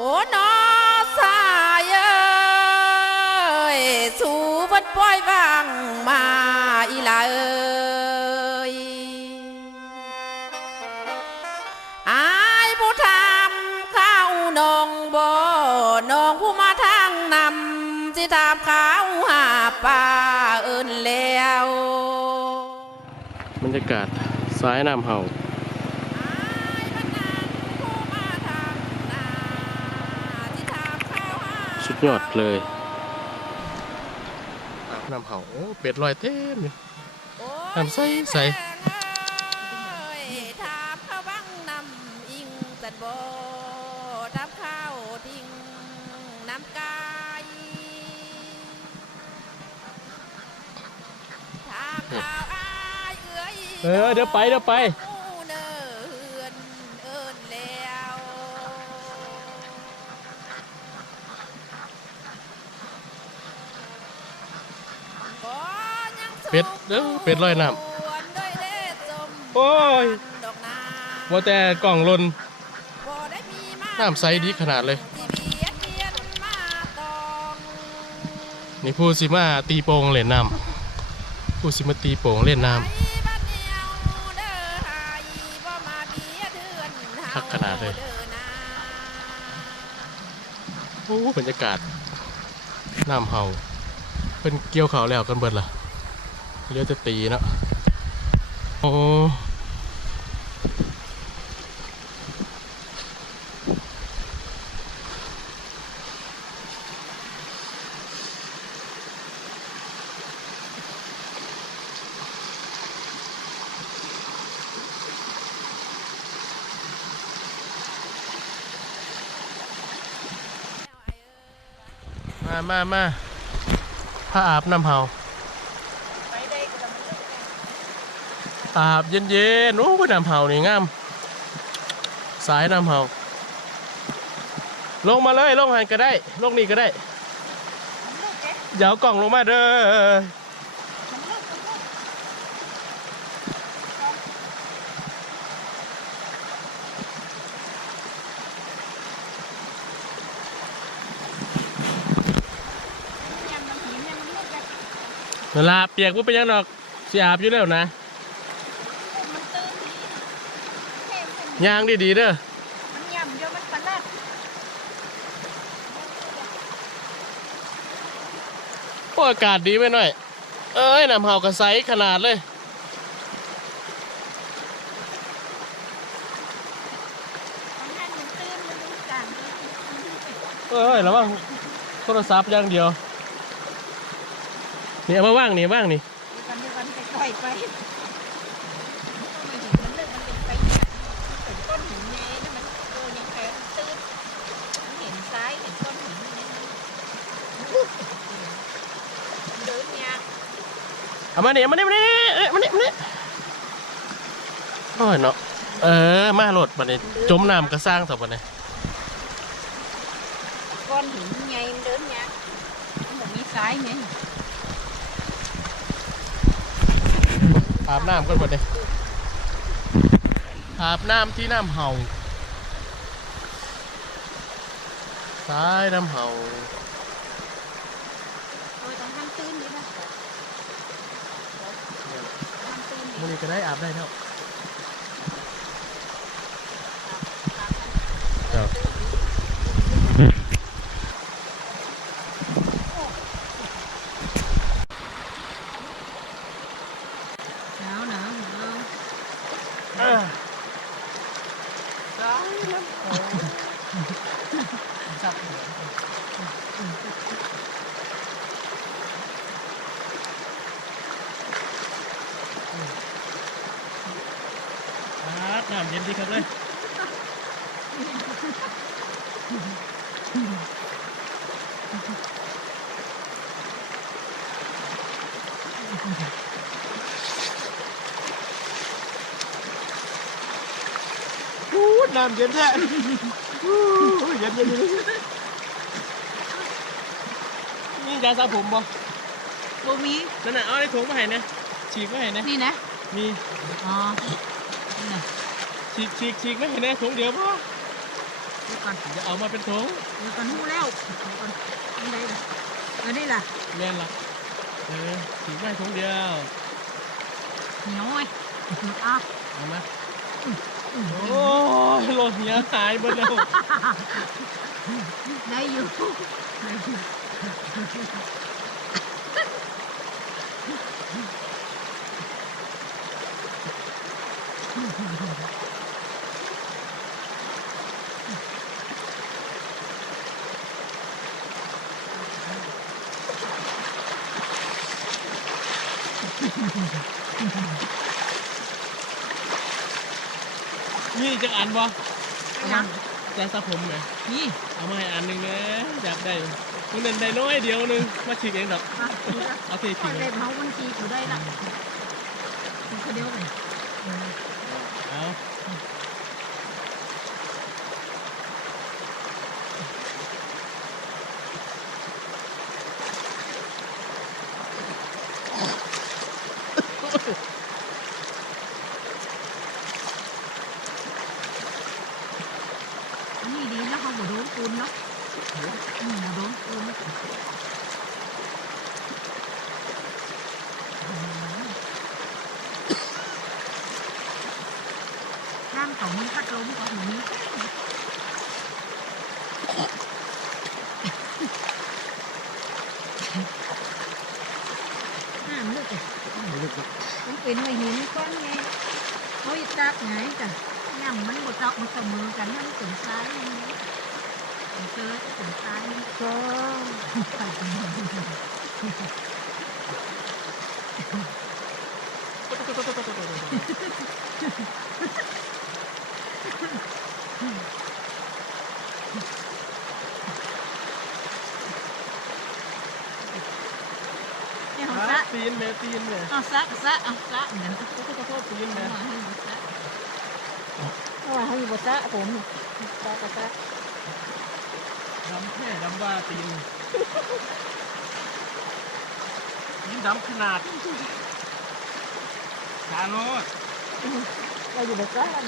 โอ้นอสายเอ้ยสู่เพิ่นปล่อยวางมาอีลาเอ้ยอายผู้ทำข้าวนองบ่นองผู้มาทางนำสิถามข้าวหาป่าเอินแล้วบรรยากาศสายน้ำเห่า สุด ยอดเลยน้ำเห่าโอ้เป็ดลอยเต็มอยู่น้ำใสใสถามเขาบ้างนำอิงสันโบทับข้าวทิ้งน้ำกายถามข่าวอายเอื้อยเออเดี๋ยวไปเดี๋ยวไป เนิ่นเอิ้นแล้ว เป็ดเด้อเป็ดลอยน้ด้วยเดชสมโอ้ยดอกนาว่าแต่กล่องลนบ่ได้มีมาน้ำใสดีขนาดเลยที่เบียดเบียนมาตองนี่ผู้สิมาตีโป่งเล่นน้ำผู้สิมาตีโป่งเล่นน้ไปบ้านเดียวเด้อหายบ่มาเบียดเดือนเฮาคักขนาดเลยด้อนะำโอ้บรรยากาศน้ำเห่าเป็นเกี่ยวเขาวแล้วกันเบิดล่ะ เลี้ยวจะตีเนาะโอ้มามามาผ้าอาบน้ำเห่า อาบเย็นเย็นๆโอ้ยน้ำเห่านี่งามสายน้ำเห่าลงมาเลยลงหันก็ได้ ลงนี่ก็ได้เดี๋ยวเอากล่องลงมาเด้อเวลาเปียกว่าเป็นหยังดอกเสียอาบอยู่แล้วนะ ยางดีๆเด้อมันย่ำเดี๋ยวมันปะนัดโอ้อากาศดีไปหน่อย เอ้ยน้ำเห่ากระไซขนาดเลย มันให้มันตื้นมันรู้จักเอ้ยระวังโทรศัพท์อย่างเดียวนี่เอามาว่างนี่ว่างนี่เดี๋ยวกันเดี๋ยวกันไปปล่อยไปมันเห็นมันเลิกมันเป็นไปเนี่ยมันเป็นก้อนหินไงนั่นมันโอ้ยังแข็งตื้นมันเห็นซ้ายเห็นก้อนหินนี่นะมันเดินยาก เอามานี่เอามานี่มานี่เอ้ยมานี่มานี่โอ้ยเนาะเออมาโหลดมาเนี่ยจมน้ำกระสร้างต่อไปเนี่ยก้อนหินไงมันเดินยากมันบอกมีซ้ายไงอาบน้ำกันหมดเลยอาบน้ำที่น้ำเห่าซ้ายน้ำเห่า โอ้ยต้องทำตื้นนี่นะทำตื้น มื่อ นี่ นี้ ก็ได้อาบได้แล้ว หนาวหนาวหนาว ซ้ายน้ำเห่าจับอาบน้ำเย็นดีครับเลย อู้ น้ำเย็นแท้อู้เย็นเย็นเย็นนี่ยาสระผมบ่โบมีนั่นน่ะเอาในถุงมาให้เนี่ยฉีกมาให้เนี่ยนี่นะมีอ๋อนี่นะฉีกฉีกฉีกมาให้เนี่ยถุงเดียวพอเดี๋ยวก่อนจะเอามาเป็นถุงเดี๋ยวก่อนหูแล้วเดี๋ยวก่อนอันใดล่ะอันนี้ล่ะแม่นละเออถือไม้ถุงเดียวเหนียวไงอะเอามาอืม โอ้ยโหลดเนี้ยหายหมดแล้ว ได้อยู่ นี่จังอันบ่ยังแต่สระผมไหมนี่เอามาให้อันหนึ่งนะอยากได้มึงเดินได้น้อยเดียวหนึงมาฉีกเองดอกอะดูนะเอาเทก่ทิ้อนงเล็บเฮามันทีอยู่ได้ละมันก็เดียวกันเอา นี่ดีนะเขาบ่โดนปูนเนาะอืมบ่โดนปูนน้ำของมันพัดลมก็หูนี้น้ำลึกอะ มันเป็นไว้หินก้อนไงเฮ้ยตักไงจ้ะย่ำมันบดตอกมันเสมอกันมันถึงซ้ายนี่ถึงเจอถึงซ้ายนี่ก็ไปถึง เนี่ยเขา อะ ซะ ตีนแม่ตีนแม่เอาซะซะเอาซะเหมือนโทษโทษโทษตีนเอาแม่ไว้ให้บซะเอาไว้ให้บซะผมซะก็ซะดำแค่ดำว่าตีนยินดำขนาดชาโนดเราอยู่บซะกั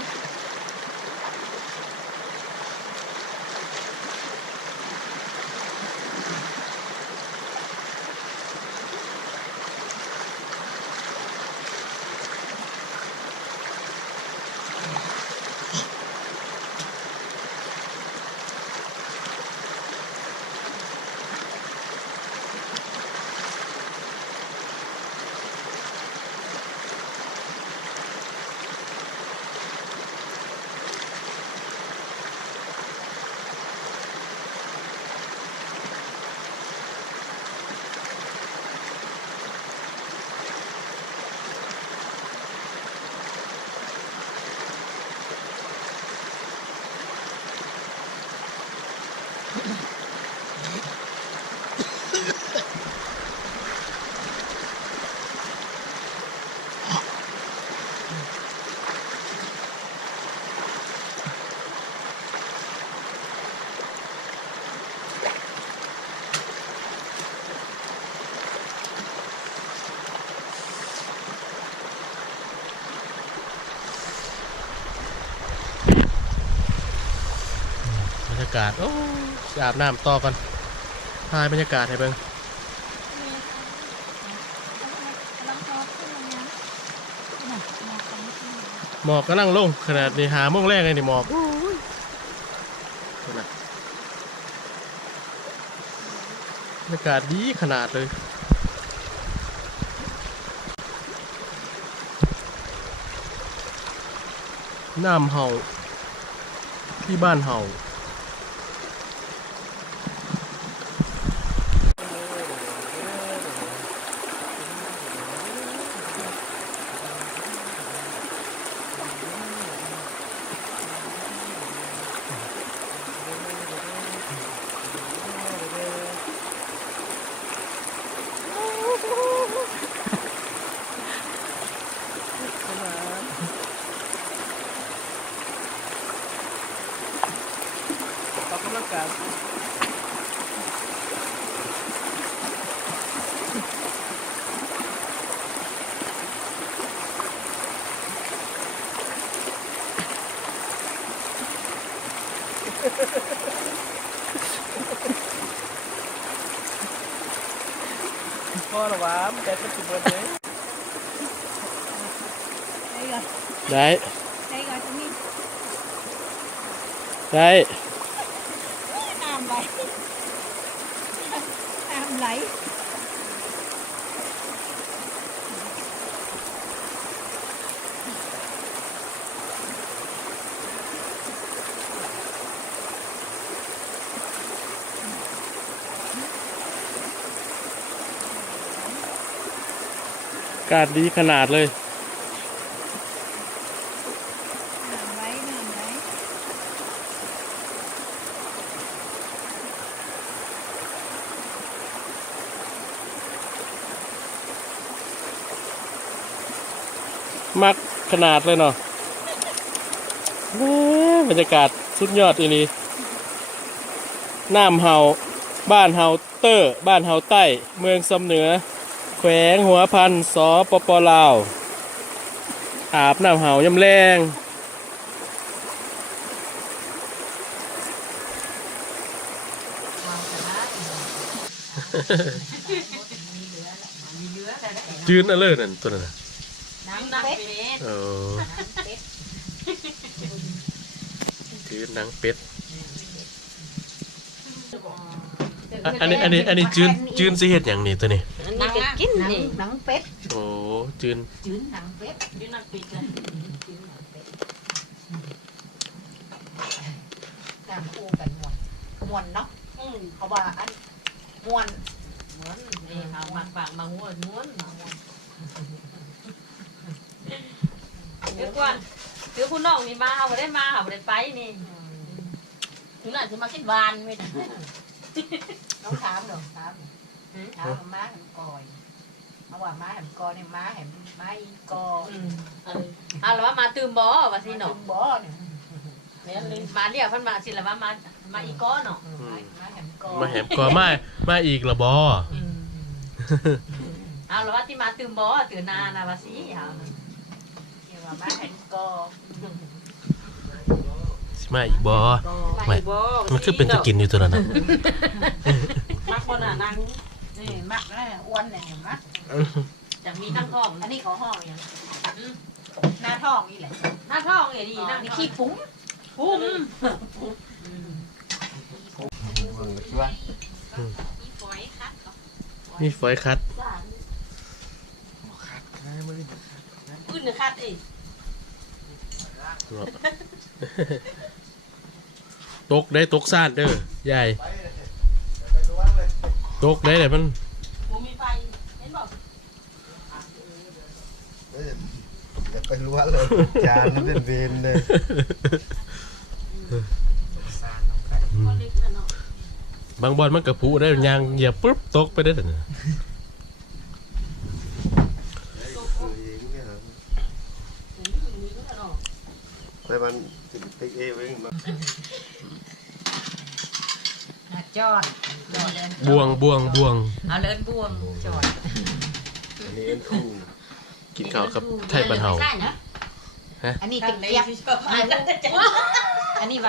ากาศโอ้ย อาบน้ำต่อกันถ่ายบรรยากาศให้เบิ่อนมองหมอกกำลังลงขนาดนี้หาโมงแรกเลยนี่หมอกบรรยากาศดีขนาดเลยน้ำเห่าที่บ้านเห่า พ่อละวะมันจะเป็นสิบเบิร์ดเลย ไอ้ก่อน ได้ ไอ้ก่อนตรงนี้ ได้ น้ำไหลน้ำไหล อา กาศดีขนาดเลยน้ำไหลน้ำไหลมักขนาดเลยเนาะบรรยากาศสุดยอดอีนี้น้ำเฮาบ้านเฮาเตอร์ บ้านเฮาใต้ เมืองสำเหนือ แขวงหัวพันสปปลาว อาบน้ำเฮายำแรงจืนอะเลยนั่นตัวนั้นน่ะน้ำเป็ดเออจืนหนังเป็ดอะอันนี้อันนี้อันนี้จืนจืนสิเฮ็ดหยังนี่ตัวนี้อั นนี้ก็กินหนังนี่หนังเป็ดโอ้จืนจืดหนังเป็ดอยู่นักปิดเลยจืดหนังเป็ดตามคู่กันมวนมวนเนาะอืมเขาว่าอันมวนม้วนนี่เอาหมักปากมาม้วนม้วนเดี๋ยวก่อนเดี๋ยวคุณน้องนี่มาเอาบ่ได้มาเอาบ่ได้ไปนี่คุณน่าจะมากินหวานไม่ได้น้องถามเหรอถาม ถามว่าม้าแหมกอยเอาว่าม้าแหมกอเนี่ยม้าแหมม้าอีกออืมเออเอาแล้วว่ามาตื่มบ่ว่าสิเนาะจุ่มบ่อเนี่ยแม่นเลยมาเรียกเพิ่นมาสิแล้วว่ามามาอีกก้อนเนาะม้าแหมกอมาแหมก่อมามาอีกละบออืมเอาแล้วว่าที่มาตื่มบ่ตื่นนานะว่าสิเอาเรียกว่าม้าแหมกอสิมาอีกบอ ไม่ มันคือเป็นจะกินอยู่ตัวนั้นน่ะมักคนน่ะนาง นี่มักนะอ้วนเนี่ยมักจะมีทั้งท้องอันนี้เขาห้องอย่างหน้าท้องนี่แหละหน้าท้องเนี่ยดีนี่นะนี่ขี้ปุ้งพุ่มมีฝอยคัดพื้นคัดเองเนาะตกได้ตกซ่านเด้อยายตกได้แต่มันมูมีไฟเห็นบอกอย่าไปล้วนเลยจานนั่นเป็นเวรเลยคนเล็กนะเนาะบางบอลมันกระพุได้ยางเหยียบปุ๊บตกไปได้แต่น่ะไปมันสิบติ๊กเอเองมาหน้าจอดจอด เลยบวงบวงบวง เอาเลินบวงจอดอันนี้เอ็นคู่กินข้าวกับไทยบ้านเฮาอันนี้ตะเกียบไม่อันนี้ใบ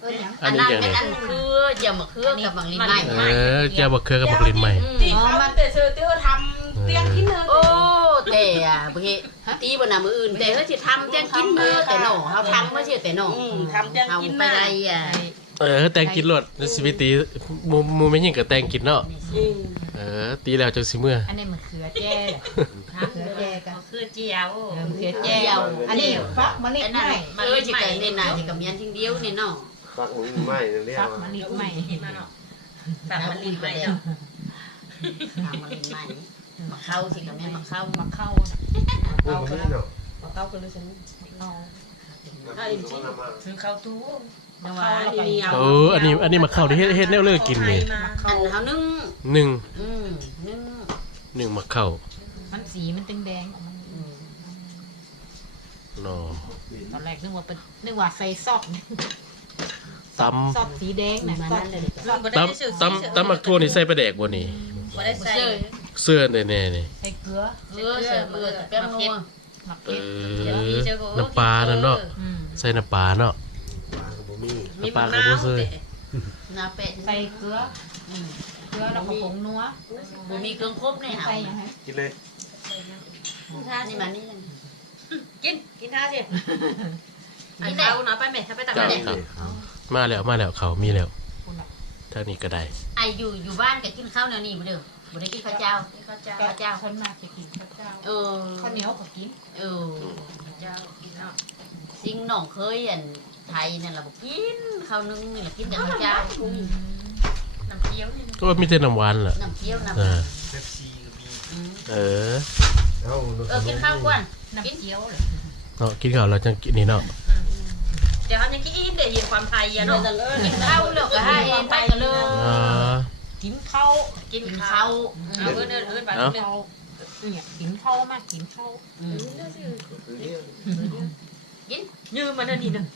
เอออย่างอันนี้อย่างนี้อันคืออย่ามาเครื่องกับบางลิ้นไม้เออแกบอกเครือกับบักลินใหม่ตีเขาแต่เธอเธอทำเตียงกินเนอโอ้แต่อะบ่เฮ็ดตีบ่น่ะมื้ออื่นแต่เฮาสิทำแต่กินมื้อแต่หนอเฮาทำบ่ใช่แต่หนออืมทำเตียงเอากินไปมาได้อะ เออแต่งกินรถชีวิตตีหมูหมูไม่ยิงกับแต่งกินเนาะอืมเออ ตีแล้วจังสิเมื่ออันนี้มันเขือแจ้แหละเขือแจ้กันคือเจียวเออเขือแจ้อันนี้ฟักมะลิอันไหนั้นม้มันเลยสิกันนี่น่ะสิกับเมียนทิ้งเดียวนี่เนาะฟักมันไหม้นั่นเรียกฟักว่ามะลิไหม้เห็นมาเนาะฝากมันลิ้นไปเนาะทำมันลิ้นใหม่มาเข้าสิกับเมียนมาเข้ามาเข้าพูดมันนี่เนาะมาเข้ากันเลยฉันเอาถ้าจริงซื้อข้าวตู้ มาว่าดีๆเอาเออ อันนี้ อันนี้มาเข้าที่เฮ็ดเฮ็ดแนวเลิกกินนี่อันเฮานึ่งหนึ่งอืมนึ่งหนึ่งมาเข้ามันสีมันแดงๆออกมาอืมเนาะตอนแรกนึกว่าเป็นนึกว่าใส่ซอกตซอกสีแดงนะซอกซอกำตำตำตำมักทั่วนี่ใส่ปลาแดกบ่นี่บ่ได้ใส่เสื้อแน่ๆนี่ใส่เกลือเออเสือเบือแป้งนัวหมักเอเผ็ดอน้ำปลานั่นเนาะอืมใส่น้ำปลาเนาะปลากับบ่ มีมีมะนาวแต่นาเป็ดใส่เกลืออเกลือแล้วก็ผงนัวบ่มีเครื่องครบในหาใส่ยังไงกินเลยท่านี่มันนี่กินกินท่าสิไอ้เอานะไปแม่ถ้าไปตักจ้าแม่ครับมาแล้วมาแล้วเขามีแล้วทางนี้ก็ได้ไออยู่อยู่บ้านก็กินข้าวแนวนี้บ่เด้อบ่ได้กินข้าวเจ้าข้าวเจ้าก็เจ้าคนมากจะกินข้าวเจ้าเออข้าวเหนียวก็กินเออข้าวเจ้ากินเนาะสิ่งน้องเคยอัน ไทยนั่นล่ะบ่กินข้าวนึงนี่ล่ะกินแต่ข้าวเจ้าน้ำเคี้ยวนี่ก็มีแต่น้ำหวานล่ะน้ำเคี่ยวน้ำอ่าเป๊ปซี่ก็มีอืมเออเอ้าเออกินข้าวก่อนน้ำเกี๊ยวเลยเนาะกินข้าวเราจังกินนี่เนาะเดี๋ยวเขายังกินเดี๋ยวยินความไทยอะเนาะเนาะกินข้าวแล้วก็ให้ไปกันเลยอ่ากินข้าวกินกินข้าข้าววเอาเอิ้นเอิ้นเอิ้นบาดเอ้านึงข้าวเนี่ยกินข้าวมากกินข้าว อืมยืมมาเด้อนี่นึง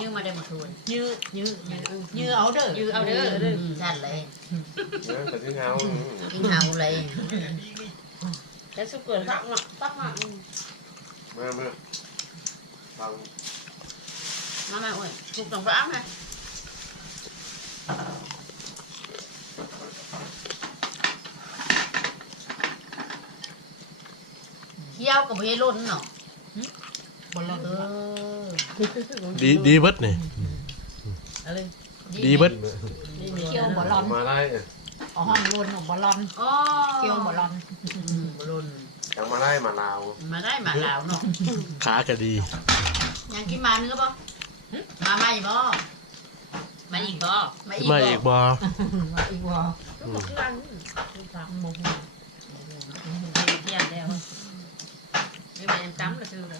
ยืมมาได้มาคืนยื้อยื้อยื้อเอาเด้อยืมเอาเด้ออืมสั่นเลยแต่ที่เงากินเฮาเลยแล้วสุกเกิดตักเนาะตักมามามาฟังมามาโอ้ยถูกต้องร้ามนะเที่ยวกับเฮลุ่นเนาะ บนรถเออดีดีเบิดนี่อะไรดีเบิดเคี่ยวบอลลอนมาได้อ๋อห้องรุ่นบอลลอนอ๋อเคี่ยวบอลลอนบรุนยังมาได้มาลาวมาได้มาลาวเนาะขาก็ดียังกินมาเนื้อบ่มาใหม่บ่มาอีกบ่มาอีกมาอีกบ่บ่มาอีกว่าทุกร้านหมูเที่ยงแล้วนี่มันจำละซื้อละ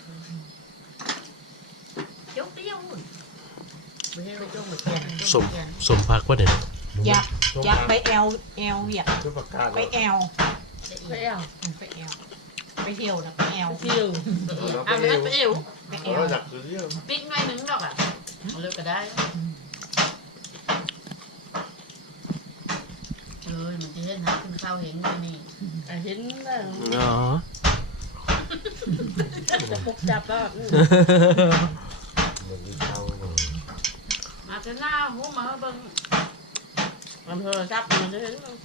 เจียวเปรี้ยว ไม่ให้ไปจ้องเหมือนกัน สมสมพักว่าเนี่ยอยากอยากไปแอลแอลเวียดคือประกาศไปแอลไปเอาไปแอลไปเที่ยวนะไปแอลเที่ยวเอาไปไปเอวไปแอเราลอยากคือเรื่องปิ๊กหน่อยหนึงดอกอะเอาเลยก็ได้เอ้ยมันจะเห็นหาขึ้นข้าวเห็นอยู่นี่เห็นแล้วอ๋อจะปกจับแล้ว เหมือนมีเขา มา จะหน้าหูมาเบิ่งมันโทรศัพท์มันจะเห็นเบิ่ง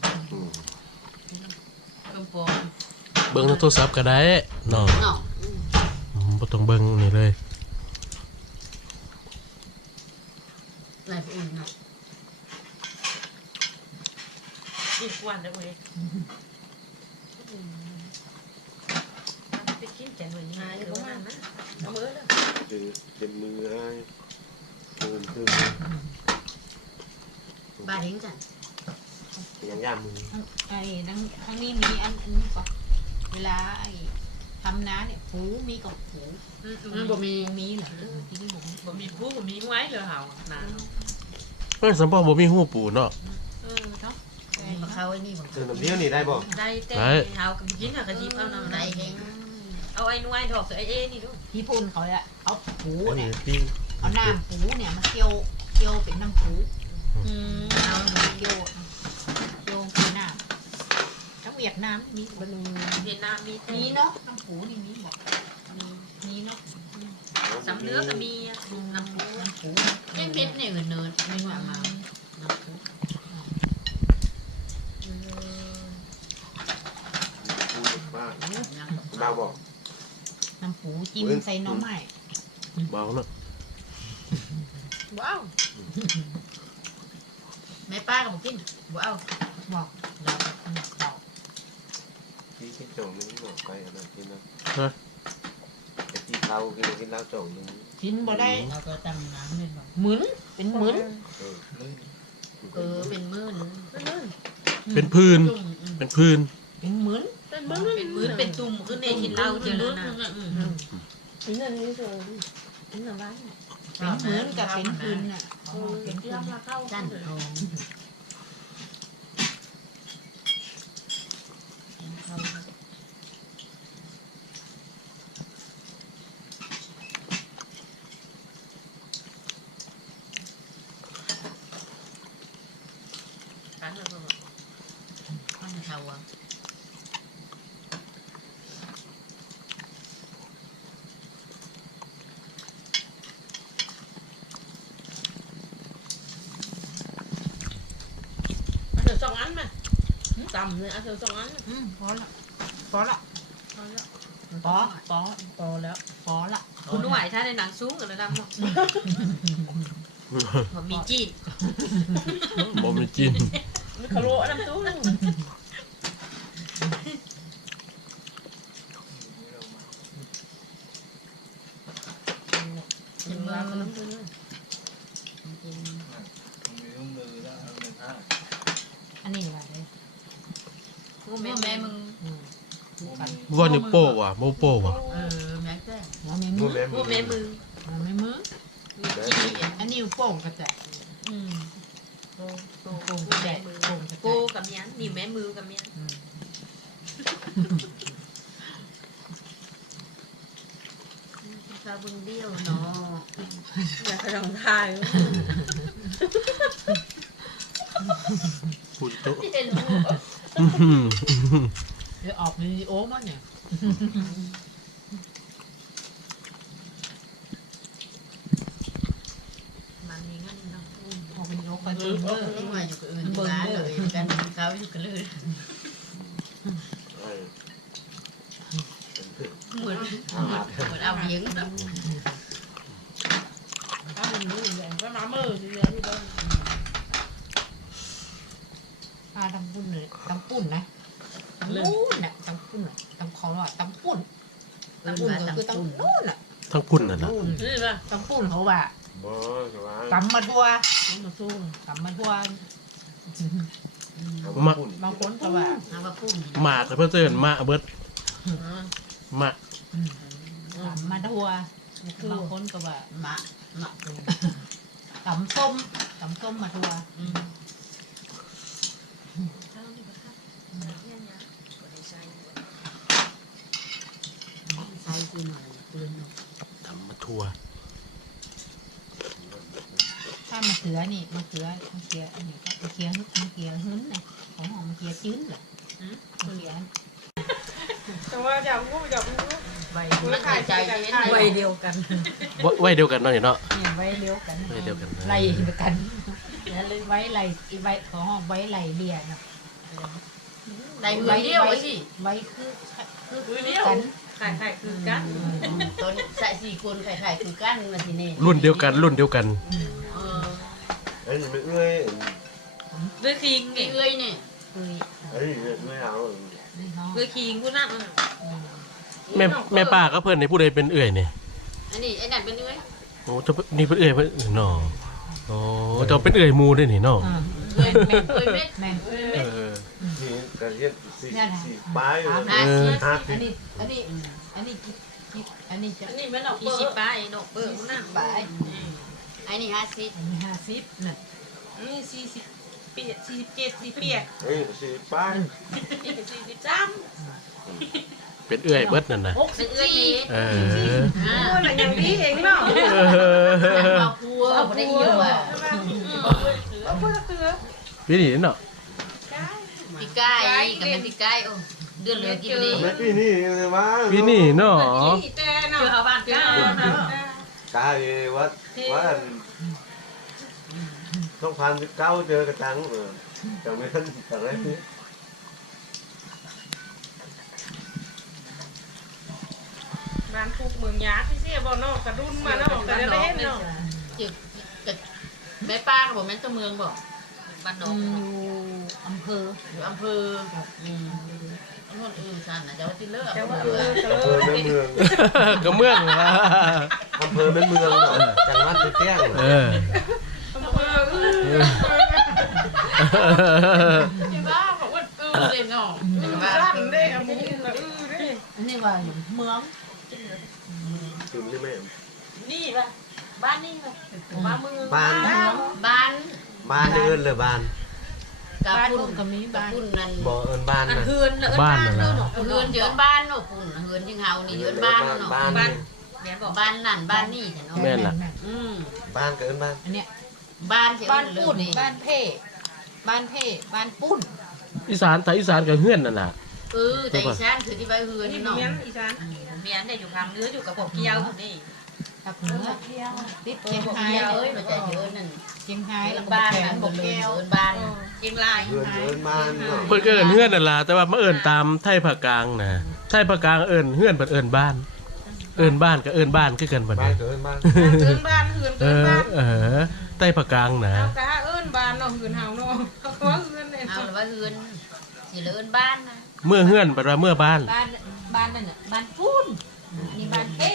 โปงเบิ่งในโทรศัพท์ก็ได้เนาะเนาะอืมบ่ต้องเบิ่งนี่เลยไหนไปอุ่นเนาะอีกวันแล้วเว้ยไปกินแกงหน่อยง่ายหรือว่านะเอามือเลยคือเป็นมือให้คืนคือ บาดเห็นจันยังย่ามือไอ้ทั้งทั้งนี้มีอันอันนี้ก็เวลาไอ้ทำน้าเนี่ยผูมีกับผูมันบ่มีมีเหรอที่นี่ผมบ่มีผู้บ่มีไว้เลยเหรอหนาเอ้ยสมพอบ่มีหูปูเนาะเออเนาะมาเข้าไอ้นี่บ่คือน้ำเลี้นี่ได้บ่ได้แต่เฮากับกินกับกระดิบเอาน้ำไหนได้เห็นเอาไอ้นวยถอกใส่ไอ้เอ้นี่ดูที่พูนเขาอะเอาผูนเนี่ยปิ้ง เอาน้ำผูเนี่ยมาเคี่ยวเคี่ยวเป็นน้ำผูอืมเอาเคี่ยวเคี่ยวเป็นน้ำทั้งเวียดนามมีบลูเวียดนามมีแต่มีเนาะน้ำผูนี่มีบอกมีมีเนาะสำเลือก็มีน้ำปูน้ำผูเอ็งเม็ดเนี่ยเนินไม่ว่ามาน้ำผูพูดว่ายังดาวบอกน้ำผูจิ้มใส่หน่อไม้เบาเนาะ ว้าวแม่ป้าก็บอกกินบ่เอาบอกเราเราที่ที่จงนึงบอกไปอันนั้นกินนะไอ้ที่เขากินกินแล้วจงนึงกินบ่ได้เราก็ตั้งน้ำเลยบอกหมุนเป็นหมุนเออเออเป็นมื้นเป็นพื้นจุ่มอืมเป็นพื้น เป็นหมุนเป็นมือเป็นมือเป็นตุ่มขึ้นในกินเหล้าเจอเลยนะอืมนี่นั่นนี่เลยนี่น้ำร้านเป็นหมุนกับเป็นพื้นน่ะอ๋อ เป็นที่พื้นเราเข้าจันทองข้างเทาอะ ตำเนี่ยเอาเธอสองอันอืมพอละพอละพอละพอพอพอแล้วพอละคุณไหวถ้าในหนังสูงกับระดับเนาะผมมีจีนบ่มีกินมันคาโลน้ำตู้ กินมาขนมตัวนี้ อันนี้อะไรเนี่ย กูแม่แม่มึง อืมกัน ว่านี่ โป้ว่ะโมโป้ว่ะเออแม็กซ์ได้หัวแม่มืมืออแม่กูแม่มึงหัวแม่มือจีนอันนี้โป่งกระแจอืมโป่งโป่งกระแจโป่งกระแจกูกับเมียนี่แม่มือกับเมียอืมซาบุนเดียวเนาะอยากจะลองทายพูดโต๊ วออกวิดีโอมั้งเนี่ยมันมีงั้นเนาะออกวิดีโอคอนเทนเนอร์ที่มาอยู่กับอื่นร้านเลยกันเขาอยู่กันเลยเออเหมือนเหมือนเอาเลี้ยงแบบถ้ามึงรู้อย่างก็มาเมื่อเดือนที่ต้นอ่าตำปุ่นเลยตำปุ่นนะ ตำปุ่นน่ะตำปุ่นน่ะตำคอร่อยตำปุ่นตำปุ่นก็คือตำนู่นน่ะทั้งพุ่นน่ะนะปุ่นนี่ป่ะตำปุ่นเขาว่าบ่สบายตำมาทั่วมึงมาสู้ตำมาทั่วเอามาปุ่นบางคนก็ว่าเอามาปุ้นหมากเพิ่นเอิ้นมาเบิดมาตำมาทั่วบางคนก็ว่าหมาหมาตำส้มตำส้มมาทั่ว อืมใส่คือหน่อยปืนเนาะทำมาทัวถ้ามะเขือนี่มะเขือมะเขืออันนี้ก็มะเขือมะเขือหึ้นนะของหอมมะเขือจื้นเหรอมะเขือแต่ว่าจับกูจับกูใบมันหายใจเย็นใบเดียวกันไว้ไว้เดียวกันเนาะนี่เนาะเนี่ยใบเดียวกันไว้เดียวกันไล่เดียวกันแล้วเลยไว้ไล่อีใบของหอมไว้ไล่เบียร์นะได้เงินเดียวสิไว้คือคือมือ คือเดียวกันไข่ไข่คือกันตอนใส่สี่คนไข่ไข่คือกั้นมาทีนี่รุ่นเดียวกัน รุ่นเดียวกัน เออเอ้ยไม่เอื้อยด้วยคิงไงเอ้ยนี่คือเอ้ยไม่เอานี่เขาด้วยคิงกูนั่งแม่แม่ป้าก็เพิ่นในผู้ใดเป็นเอื่อยนี่อันนี้ไอ้นั่นเป็นเอ้ยโอ้เจะนี่เป็นเอื่อยเพิ่นเนาะโอ้เจะเป็นเอื่อยหมูด้วยนี่เนาะอ่าเอ้ยแม่เอ้ยเม็ดแม่งเออ นี่กระเทียมสีเนี่ยนะสีป้ายเลยห้าสิบห้าอัสินบนี้ อันนี้ อันนี้คิดคิดอันนี้จะอันนี้มันออกยี่สิบป้ายนกเบิร์กูนั่งไปไอ้นี่ห้าสิบอันนี้ห้าสิบน่ะนี่สี่สิบเปียสี่สิบเจ็ดสี่เปียกเอ้ยสีป้ายนี่เป็นสี่สิบสามเป็นเอื่อยเบิดนั่นน่ะหกสิบสี่เอออ่าโอ้ยอย่างนี้เองเนาะเออเอาพัวเอาได้อยู่อะ เอาเพื่อเกลือพี่นี่เนาะ ปีกายกับแม่ปีกายโอ้เดือนเหลือกี่ปีไม่ปีนี้เลยว่าพี่นี่เนาะนี่แต่เนาะเกลือเอาบ้านเกลือเอาบ้านกายวัดวัดต้องพันสิบเก้าเจอกระตังเออจำไม่ทันจำได้ที่บ้านทุกเมืองยาที่เสียบ่เนาะกระดุนมาเนาะกระเด็นเนาะจึกกับแม่ป้าก็บอกแม่ตัวเมืองบอกบ้านนอือก มอยู่อำเภออยู่อำเภออืมอันนู้นเออสันนะจะว่าที่เลิกแต่ว่าเอเอออเกลือำเภออแม่เมืองก็เมืองว่าอำเภอแม่เมืองเนาะจังหวัดไม่แจ้งเออเออเออที่บ้าบอกว่าเออเลยเนาะบ้าสั้นเด้อมุ้งละอือเด้อันนี้ว่าอยู่เมืองถึงนี่แม่นี่ป่ะบ้านนี่ป่ะบ้านเมืองบ้านบ้านบ้านเดินเลยบ้าน กับบ้านพุ่พนวกก็มีกับบ้านพุ่นนั่นบ่เอินบ้านอันนะเฮือนเอิ้บ้านน่ะนะเนาะเฮือนเยือนบ้านเนาะพุ่นเฮือนยังเฮานี่เยือนบ้านเนาะบ้าน บ้านแม่บอกบ้านนั่นบ้านนี่เนาะแม่นล่ะ อืมบ้านก็เอินบ้านอันเนี้ยบ้านที่บ้านเอิ้ปุ่นนี่บ้านเพ่บ้านเพ่บ้านปุ้นอีสานแต่อีสานกับเฮือนนั่นน่ะ เออแต่อีสานคือที่ไปเฮือนนี่เนาะเมียนอีสานเมียนเนี่ยอยู่ทางเนื้ออยู่กับพวกเกี้ยวนี่ กับเหนือติดเชีเชียงไฮ้เอ้ยมันจะเยอะนั่นเชียงไอ้ล้วก็บ้านแข่นั้งนบบกกแก้แก้วบ้านเชียงรายเดินเดินมาเนเพิ่นก็เอิ้นเฮือนนั่นล่ะแต่ว่ามาเอิ้นตามไทยภาคกลางนะไทยภาคกลางเอิ้นเฮือนเพิ่นเอิ้นบ้าน เอิ้นบ้านก็เอิ้นบ้านคือกันบัดบ้านเกินบ้านเอิ้นบ้านเหือนเอเอิ้นอบ้านเออไทยภาคกลางนะเอากะเอิ้นบ้านเนาะเหือนเฮาเนาะเขาว่าเหือนเนี่ยเอาหรือว่าเฮือนสิเลินบ้านนะเมื่อเฮือนแปลว่าเมื่อบ้าน บ้านบ้านนั่นน่ะบ้านพูนอันนี้บ้านเป้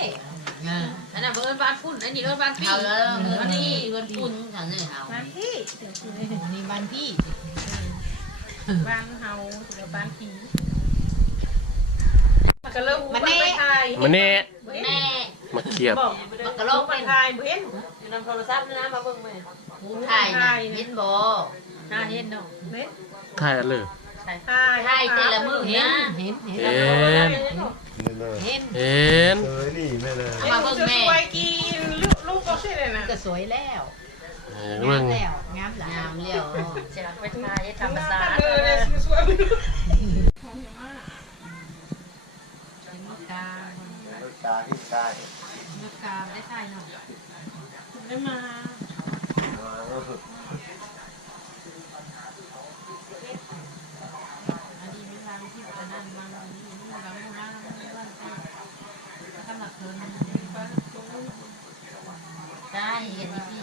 อออันนั้นเอิ้นบ้านพุ่นอันนี้เอิ้นบ้านพี่เอาแล้วเฮือนนี่เฮือนปุ่นเขาเนี่ยเอาบ้านพี่เดี๋ยวสิเลยอันนี้บ้านพี่บ้านเฮาเดี๋ยวบ้านผีมันก็เริ่มมันแน่ไปถ่ายมาแน่แน่มาเขียบบอกมันก็ลงไปเป็นถ่ายบ่เห็นอยู่นำโทรศัพท์นะมาเบิ่งแม่ผู้ไทยนะเห็นบ่น่าเห็นเนาะเห็นถ่ายอันเลย ถ่ายไทยแต่ละมือเห็นนะเห็นเห็นเห็นนี่เลยเห็นเห็นเจอนี่แม่เลยเอามาเบิ่งแม่สวยกินลูกลูกก็ใช่เลยนะก็สวยแล้วเอองาเบิ่มงแล้วงามหลายงามเลี้ยวเสียไปถ่ายธรรมศาสตร์เออเนี่ยสวยเป็นมะกาตาที่ใต้มะกาได้ใช่เนาะๆได้มา 大姨。